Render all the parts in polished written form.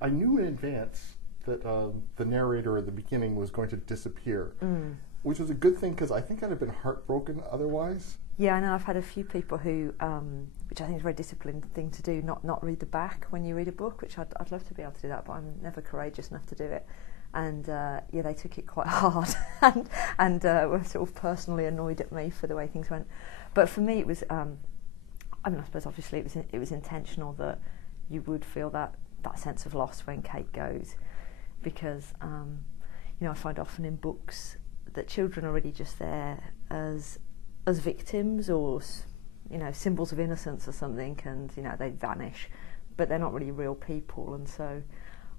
I knew in advance that the narrator at the beginning was going to disappear, which was a good thing because I think I'd have been heartbroken otherwise. Yeah, I know. I've had a few people who, which I think is a very disciplined thing to do, not read the back when you read a book, which I'd love to be able to do that, but I'm never courageous enough to do it. And yeah, they took it quite hard and were sort of personally annoyed at me for the way things went. But for me, it was, I suppose obviously it was intentional that you would feel that sense of loss when Kate goes, because I find often in books that children are really just there as victims or symbols of innocence or something, and they vanish, but they're not really real people. And so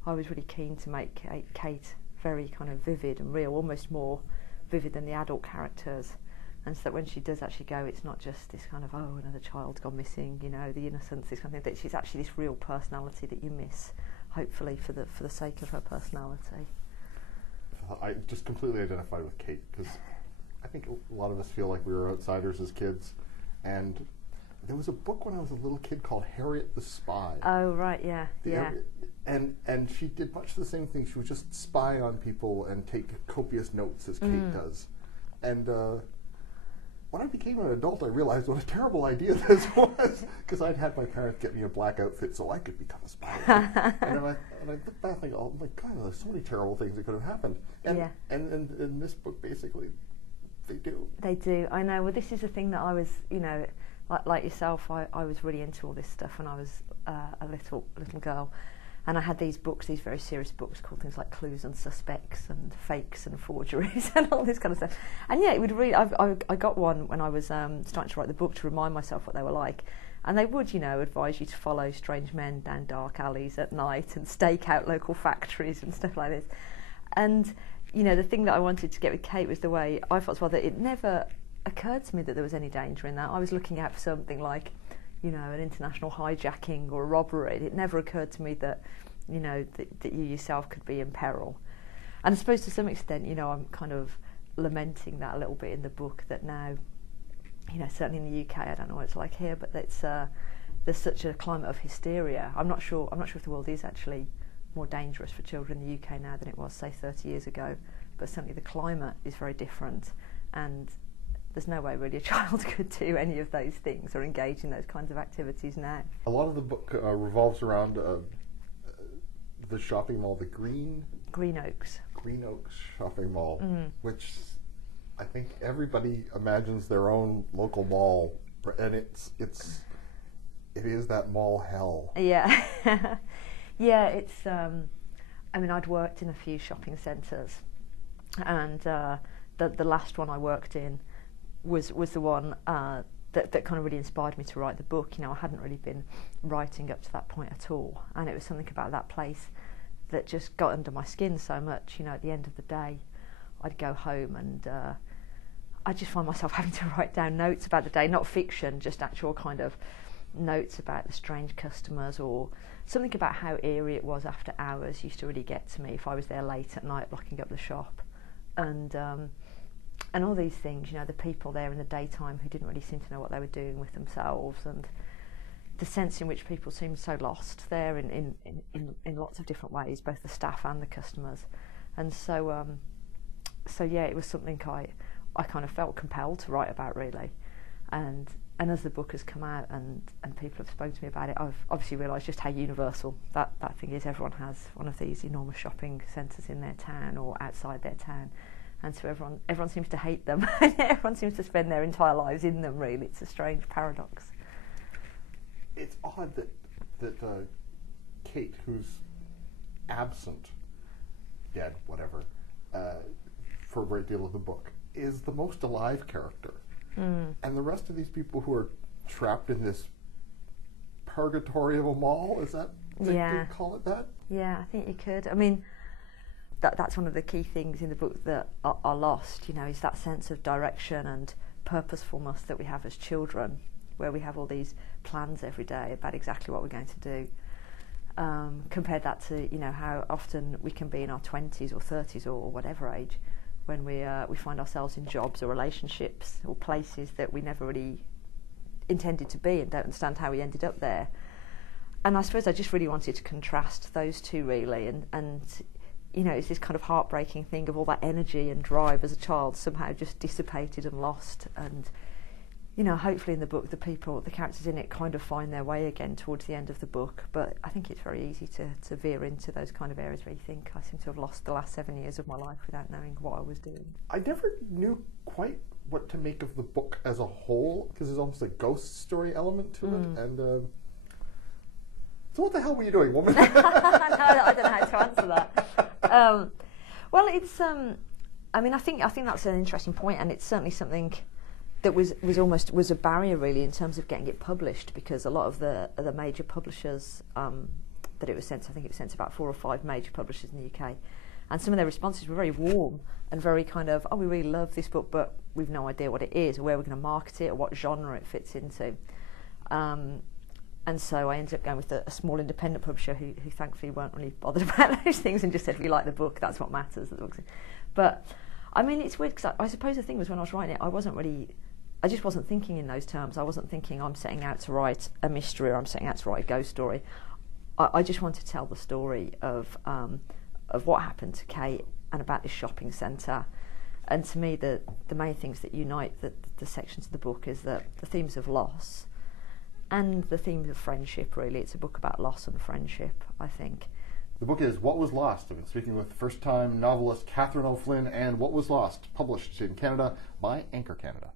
I was really keen to make Kate very kind of vivid and real, almost more vivid than the adult characters, and so that when she does actually go, it's not just this kind of another child's gone missing, the innocence, this kind of thing, that she's actually this real personality that you miss, hopefully for the sake of her personality. I just completely identified with Kate because I think a lot of us feel like we were outsiders as kids, and there was a book when I was a little kid called Harriet the Spy. Oh right, yeah. And she did much the same thing. She would just spy on people and take copious notes as Kate does. And when I became an adult, I realized what a terrible idea this was, because I'd had my parents get me a black outfit so I could become a spy. and I look back and I go, oh my God, there's so many terrible things that could have happened. And in this book, basically, they do. They do. I know. Well, this is the thing that I was, like yourself, I was really into all this stuff when I was a little girl. And I had these books, these very serious books called things like Clues and Suspects and Fakes and Forgeries and all this kind of stuff. And yeah, it would really, I got one when I was starting to write the book to remind myself what they were like. And they would, advise you to follow strange men down dark alleys at night and stake out local factories and stuff like this. And, the thing that I wanted to get with Kate was the way I felt as well, that it never occurred to me that there was any danger in that. I was looking out for something like, an international hijacking or a robbery. It never occurred to me that, that you yourself could be in peril. And I suppose to some extent, I'm kind of lamenting that a little bit in the book, that now, certainly in the UK, I don't know what it's like here, but it's there's such a climate of hysteria. I'm not sure if the world is actually more dangerous for children in the UK now than it was, say, 30 years ago. But certainly the climate is very different, and there's no way really a child could do any of those things or engage in those kinds of activities now. A lot of the book revolves around the shopping mall, the Green Oaks shopping mall, which I think everybody imagines their own local mall, and it is that mall hell. Yeah, yeah. It's. I'd worked in a few shopping centres, and the last one I worked in was the one that kind of really inspired me to write the book. I hadn't really been writing up to that point at all, and it was something about that place that just got under my skin so much. At the end of the day, I'd go home and I just find myself having to write down notes about the day, not fiction, just actual kind of notes about the strange customers, or something about how eerie it was after hours used to really get to me if I was there late at night locking up the shop. And all these things, the people there in the daytime who didn't really seem to know what they were doing with themselves, and the sense in which people seemed so lost there in lots of different ways, both the staff and the customers. And so yeah, it was something I kind of felt compelled to write about, really. And as the book has come out and people have spoken to me about it, I've obviously realised just how universal that thing is. Everyone has one of these enormous shopping centres in their town or outside their town. And so everyone seems to hate them. Everyone seems to spend their entire lives in them, really. It's a strange paradox. It's odd that Kate, who's absent, dead, whatever, for a great deal of the book, is the most alive character. And the rest of these people who are trapped in this purgatory of a mall, is that, do you call it that? Yeah, I think you could. That's one of the key things in the book that are lost, is that sense of direction and purposefulness that we have as children, where we have all these plans every day about exactly what we're going to do. Compare that to, how often we can be in our 20s or 30s or whatever age, when we find ourselves in jobs or relationships or places that we never really intended to be and don't understand how we ended up there. And I suppose I just really wanted to contrast those two, really, and you know, it's this kind of heartbreaking thing of all that energy and drive as a child somehow just dissipated and lost. And you know, hopefully in the book, the characters in it kind of find their way again towards the end of the book. But I think it's very easy to veer into those kind of areas where you think, I seem to have lost the last 7 years of my life without knowing what I was doing. I never knew quite what to make of the book as a whole, because there's almost a ghost story element to it. And so what the hell were you doing, woman? No, I don't know how to answer that. Well, it's. I mean, I think that's an interesting point, and it's certainly something that was a barrier really in terms of getting it published, because a lot of the major publishers that it was sent to, I think it was sent to about 4 or 5 major publishers in the UK, and some of their responses were very warm and very kind of, oh, we really love this book, but we've no idea what it is or where we're going to market it or what genre it fits into. And so I ended up going with a small independent publisher who thankfully weren't really bothered about those things and just said, if you like the book, that's what matters. But I mean, it's weird because I suppose the thing was, when I was writing it, I just wasn't thinking in those terms. I wasn't thinking I'm setting out to write a mystery or I'm setting out to write a ghost story. I just wanted to tell the story of what happened to Kate and about this shopping centre. And to me, the main things that unite the sections of the book is the themes of loss and the themes of friendship, really. It's a book about loss and friendship, I think. The book is What Was Lost. I've been speaking with first-time novelist Catherine O'Flynn, and What Was Lost, published in Canada by Anchor Canada.